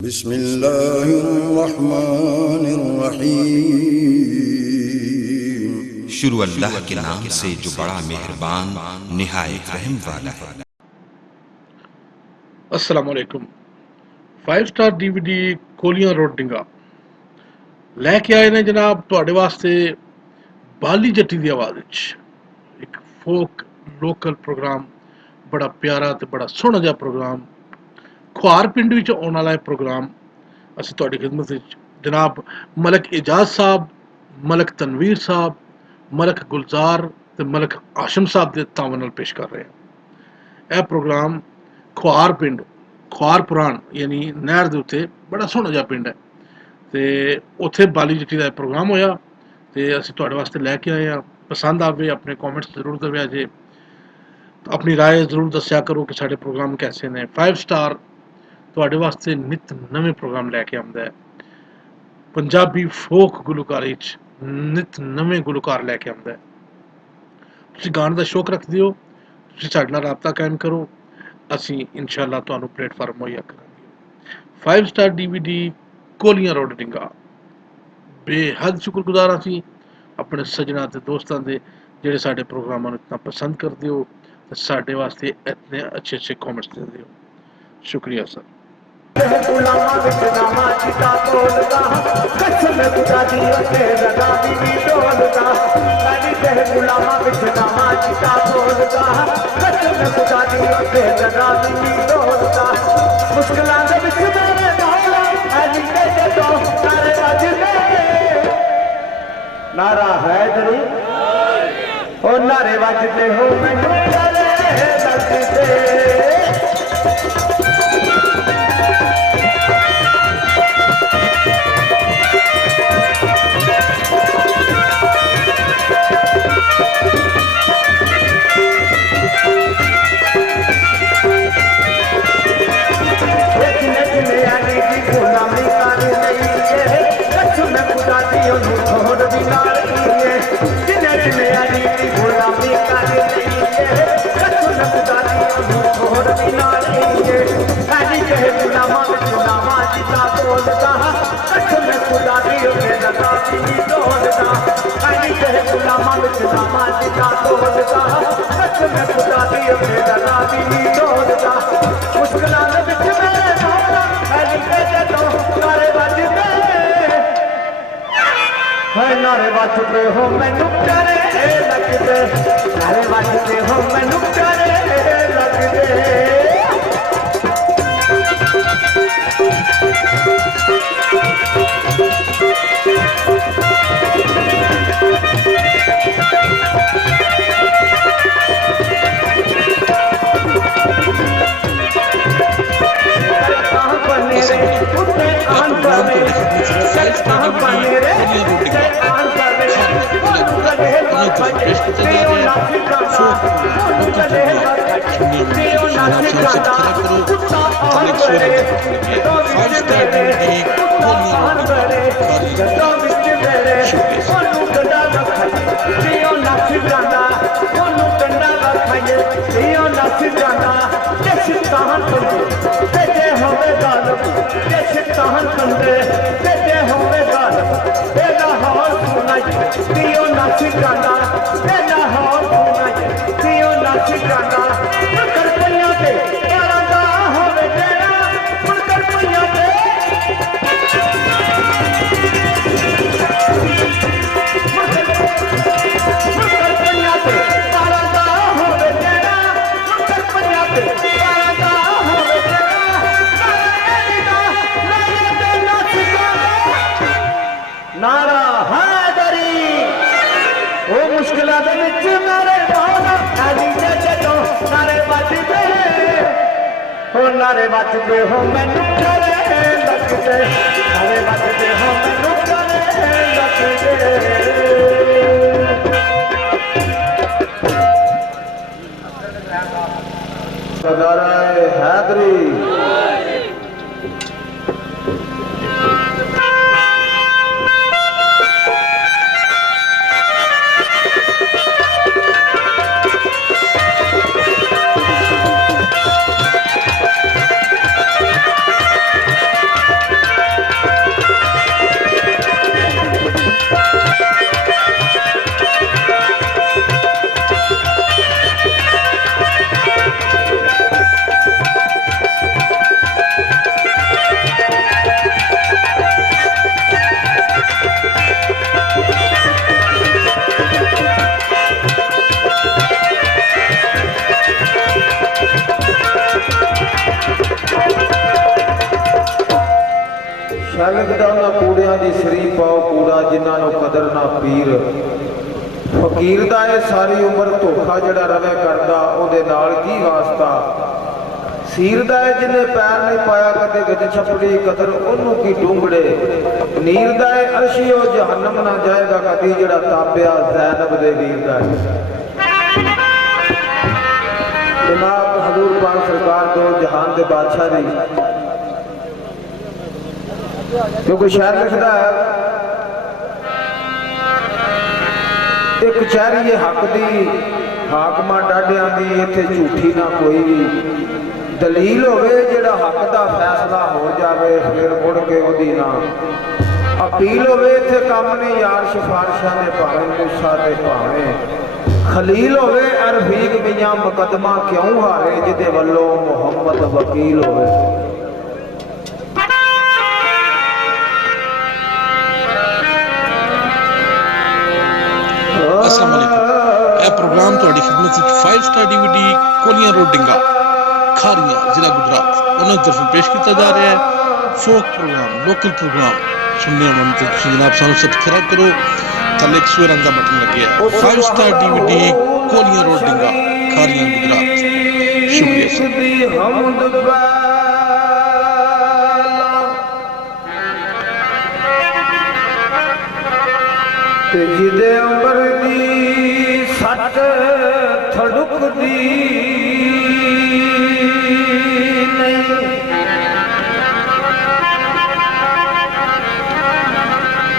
बिस्मिल्लाहिर्रहमानिर्रहीम। शुरू अल्लाह के नाम से जो बड़ा मेहरबान निहायत रहम वाला है। अस्सलाम वालेकुम। 5 स्टार DVD कोलियां रोटिंगा लैके आए ने जनाब तुहाडे वास्ते बाली जट्टी दी आवाज़ विच एक फोक लोकल प्रोग्राम, बड़ा प्यारा ते बड़ा सोहना जिहा प्रोग्राम, खुआर पिंड विच आउण वाला प्रोग्राम असीं तुहाडी खिदमत विच जनाब मलक एजाज साहब, मलक तनवीर साहब, मलक गुलजार ते मलक आशम साहब दे तावन नाल पेश कर रहे हैं। यह प्रोग्राम खुआर पिंड, खुआर पुराण यानी नहर दे उत्ते बड़ा सोहना जिहा पिंड है ते उत्थे बाली जट्टी दा प्रोग्राम होया ते असीं तुहाडे वास्ते लैके आए हां। पसंद आवे अपने कॉमेंट्स जरूर दब्बेआ जे, अपनी राय जरूर दस्सिया करो कि साढ़े प्रोग्राम कैसे ने। 5 स्टार तुहाडे वास्ते नित नवें प्रोग्राम लैके आंदा है। पंजाबी फोक गुलकारी च नित नवें गुलकार लैके आंदा है। तुसीं गाने दा शौक रखदे हो, तुसीं साडे नाल राबता कायम करो, असीं इंशाअल्लाह तुहानूं प्लेटफार्म मुहैया करांगे। 5 स्टार DVD कोलियां रोटिंगा बेहद शुक्रगुजार असीं अपने सज्जनां ते दोस्तां दे जेह्ड़े साडे प्रोग्रामां नूं इतना पसंद करदे हो ते साडे वास्ते इतने अच्छे अच्छे कॉमेंट्स दिंदे हो। शुक्रिया सर। नारा हैदरी ओ नारे वजदे हो मैनू प्यारे लगदे। नारे वजदे हो मैनू प्यारे लगदे, नारे वजदे हो मैनू प्यारे लगदे। नारा हैदरी ओ मुश्किलां दे विच मेरे मौला ऐनी दे जदों नारे वजदे हो, नारे वजदे हो मैनू प्यारे लगदे, नारे वजदे हो मैनू प्यारे लगदे। नारा हैदरी ਸ਼ੈਲਕ ਦਾ ਉਹਨਾਂ ਕੂੜਿਆਂ ਦੀ ਸਰੀ ਪਾਓ ਕੂੜਾ ਜਿਨ੍ਹਾਂ ਨੂੰ ਕਦਰ ਨਾ ਪੀਰ। ਫਕੀਰ ਦਾ ਇਹ ਸਾਰੀ ਉਮਰ ਧੋਖਾ ਜਿਹੜਾ ਰਵੇ ਕਰਦਾ ਉਹਦੇ ਨਾਲ ਕੀ ਵਾਸਤਾ। ਸੀਰ ਦਾ ਹੈ ਜਿਹਨੇ ਪੈਰ ਨਹੀਂ ਪਾਇਆ ਕਦੇ ਗੱਜ ਛਪੜੀ ਕਦਰ ਉਹਨੂੰ ਕੀ ਡੂੰਗੜੇ। ਨੀਰ ਦਾ ਹੈ ਅਰਸ਼ੀ ਉਹ ਜਹੰਨਮ ਨਾ ਜਾਏਗਾ ਕਦੀ ਜਿਹੜਾ ਤਾਪਿਆ ਜ਼ੈਨਬ ਦੇ ਵੀਰ ਦਾ ਹੈ। ਜਨਾਬ ਹਜ਼ੂਰ ਪਾਕ ਸਰਕਾਰ ਦੋ ਜਹਾਨ ਦੇ ਬਾਦਸ਼ਾਹ ਦੀ ਕਿਉਂਕਿ ਸ਼ਾਇਰ ਲਿਖਦਾ ਹੈ ਇਹ ਕਚਹਿਰੀ ਹੱਕ ਦੀ ਹਾਕਮਾਂ ਡਾਢਿਆਂ ਦੀ ਇੱਥੇ ਝੂਠੀ ਨਾ ਕੋਈ ਵੀ ਦਲੀਲ ਹੋਵੇ ਜਿਹੜਾ ਹੱਕ ਦਾ ਫੈਸਲਾ ਹੋ ਜਾਵੇ ਫਿਰ ਮੁੜ ਕੇ ਉਹਦੀ ਨਾ ਅਪੀਲ ਹੋਵੇ। ਇੱਥੇ ਕੰਮ ਨਹੀਂ ਯਾਰ ਸਿਫਾਰਿਸ਼ਾਂ ਦੇ ਭਾਵੇਂ ਮੂਸਾ ਤੇ ਭਾਵੇਂ ਖਲੀਲ ਹੋਵੇ ਅਰਫੀਕ ਮੀਆਂ ਮੁਕੱਦਮਾ ਕਿਉਂ ਹਾਰੇ ਜਿਹਦੇ ਵੱਲੋਂ ਮੁਹੰਮਦ ਵਕੀਲ ਹੋਵੇ। अस्सलाम वालेकुम। यह प्रोग्राम ਤੁਹਾਡੀ ਖidmat ਵਿੱਚ 5 ਸਟਾਰ DVD ਕੋਲੀਆਂ ਰੋਡ ਡਿੰਗਾ ਖਾਰੀਆਂ ਜ਼ਿਲ੍ਹਾ ਗੁਜਰਾਤ ਉਹਨਾਂ ਤਰਫੋਂ ਪੇਸ਼ ਕੀਤਾ ਜਾ ਰਿਹਾ ਹੈ ਫੋਕ ਪ੍ਰੋਗਰਾਮ ਲੋਕਲ ਪ੍ਰੋਗਰਾਮ ਸੁਣਨੇ ਮਨ ਤੇ ਜਨਾਬ ਸਾਨੂੰ ਸਬਸਕ੍ਰਾਈਬ ਕਰੋ ਥੱਲੇ ਇੱਕ ਸੂਰ ਦਾ ਬਟਨ ਲੱਗਿਆ ਹੈ 5 ਸਟਾਰ DVD ਕੋਲੀਆਂ ਰੋਡ ਡਿੰਗਾ ਖਾਰੀਆਂ ਗੁਜਰਾਤ। ਸ਼ੁਕਰੀਆ। ਤੇ ਜਿਹਦੇ ਅੰਬਰ ਦੀ ਸੱਟ ਥੜੁਕਦੀ ਨਹੀਂ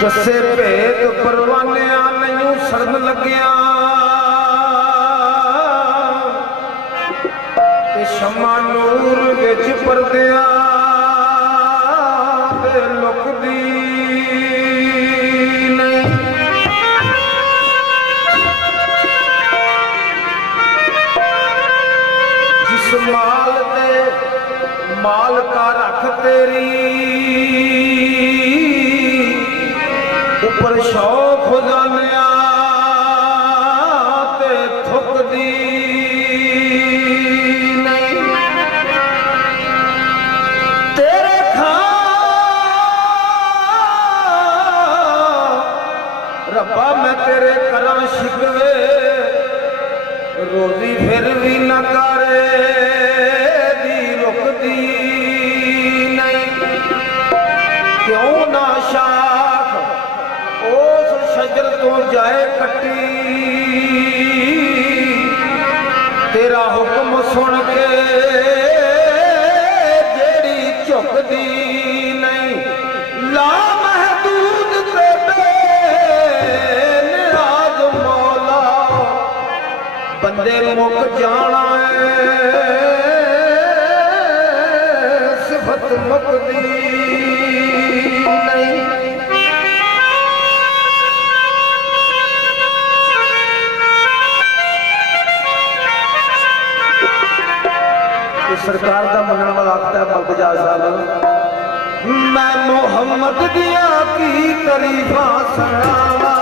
ਦੱਸੇ ਭੇਦ ਪਰਵਾਨਿਆਂ ਮੈਨੂੰ ਸੜਨ ਲੱਗਿਆ ਤੇ ਸ਼ਮਾ ਨੂਰ ਵਿੱਚ ਪਰਦਿਆਂ ਤੇ ਲੁਕਦੀ ਮਾਲ ਦੇ ਮਾਲਕਾ ਰੱਖ ਤੇਰੀ ਉੱਪਰ ਸ਼ੌਕ ਖੁਦਾਨਿਆ ਤੇ ਥੁੱਕਦੀ ਨਹੀਂ ਤੇਰੇ ਖਾਂ ਰੱਬਾ ਮੈਂ ਤੇਰੇ ਕਰਾਂ ਸ਼ਿਕਵੇ ਰੋਜ਼ੀ ਫਿਰ ਵੀ ਨਾ ਕਰੇ ਦੀ ਰੁਕਦੀ ਨਹੀਂ ਕਿਉਂ ਨਾ ਸ਼ਾਖ ਉਸ ਸ਼ਜਰ ਤੋਂ ਜਾਏ ਕੱਟੀ ਤੇਰਾ ਹੁਕਮ ਸੁਣ ਕੇ ਜਿਹੜੀ ਝੁਕਦੀ ਨਹੀਂ ਲਾ ਮਹਦੂਦ ਤੇ ਨਿਰਾਜ ਮੌਲਾ ਬੰਦੇ ਮੁੱਕ ਜਾਣਾ ਏ ਸਿਫਤ ਮੁੱਕਦੀ ਨਹੀਂ ਸਰਕਾਰ ਦਾ ਮੰਨਣ ਵਾਲਾ ਆਖਦਾ ਮਲਕਜਾ ਸਾਹਿਬ ਮੈਂ ਮੁਹੰਮਦ ਦੀਆਂ ਕੀ ਤਾਰੀਫਾਂ ਸੁਣਾਵਾਂ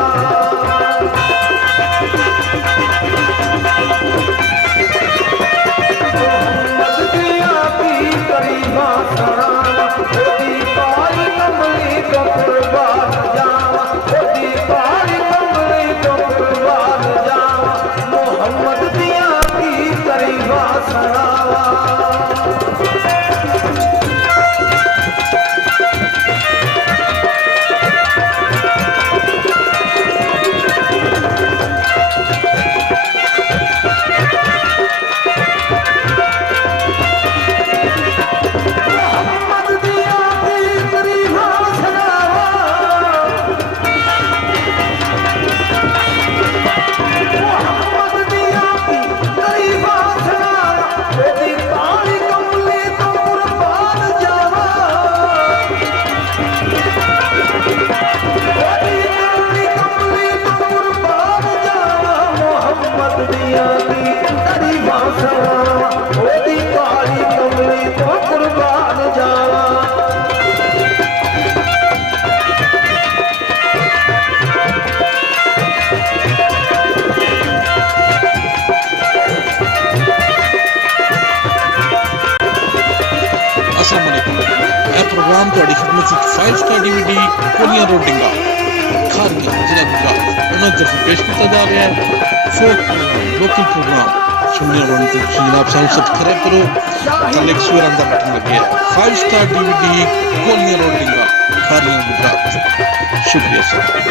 ਪ੍ਰੋਗਰਾਮ ਤੁਹਾਡੀ ਖਿਦਮਤ ਵਿੱਚ 5 ਸਟਾਰ DVD ਕੋਲੀਆਂ ਰੋਡ ਡਿੰਗਾ ਖਾਰੀਆਂ ਜ਼ਿਲ੍ਹਾ ਗੁਜਰਾਤ ਉਹਨਾਂ ਤਰਫ ਪੇਸ਼ ਕੀਤਾ ਜਾ ਰਿਹਾ ਹੈ। ਫੋਕ ਪ੍ਰੋਗਰਾਮ ਲੋਕਲ ਪ੍ਰੋਗਰਾਮ ਸੁਣਨੇ ਵਾਲੇ ਤੇ ਜਨਾਬ ਸਾਨੂੰ ਸਬਸਕ੍ਰਾਈਬ ਕਰੋ ਥੱਲੇ ਇੱਕ ਸੂਰ ਦਾ ਬਟਨ ਲੱਗਿਆ ਹੈ। 5 ਸਟਾਰ DVD ਕੋਲੀਆਂ ਰੋਡ ਡਿੰਗਾ ਖਾਰੀਆਂ ਗੁਜਰਾਤ। ਸ਼ੁਕਰੀਆ ਸਰ।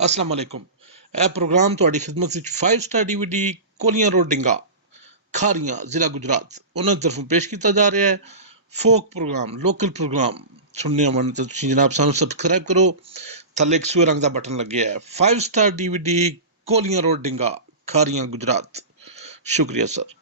अस्सलाम वालेकुम। ਇਹ ਪ੍ਰੋਗਰਾਮ ਤੁਹਾਡੀ ਖਿਦਮਤ ਵਿੱਚ 5 ਸਟਾਰ DVD ਕੋਲੀਆਂ ਰੋਡ ਡਿੰਗਾ ਖਾਰੀਆਂ ਜ਼ਿਲ੍ਹਾ ਗੁਜਰਾਤ ਉਹਨਾਂ ਦੀ ਤਰਫੋਂ ਪੇਸ਼ ਕੀਤਾ ਜਾ ਰਿਹਾ ਹੈ। ਫੋਕ ਪ੍ਰੋਗਰਾਮ ਲੋਕਲ ਪ੍ਰੋਗਰਾਮ ਸੁਣਨੇ ਆਉਣ ਤੇ ਤੁਸੀਂ ਜਨਾਬ ਸਾਨੂੰ ਸਬਸਕ੍ਰਾਈਬ ਕਰੋ ਥੱਲੇ ਇੱਕ ਸੂਏ ਰੰਗ ਦਾ ਬਟਨ ਲੱਗਿਆ ਹੈ। 5 ਸਟਾਰ DVD ਕੋਲੀਆਂ ਰੋਡ ਡਿੰਗਾ ਖਾਰੀਆਂ ਗੁਜਰਾਤ। ਸ਼ੁਕਰੀਆ ਸਰ।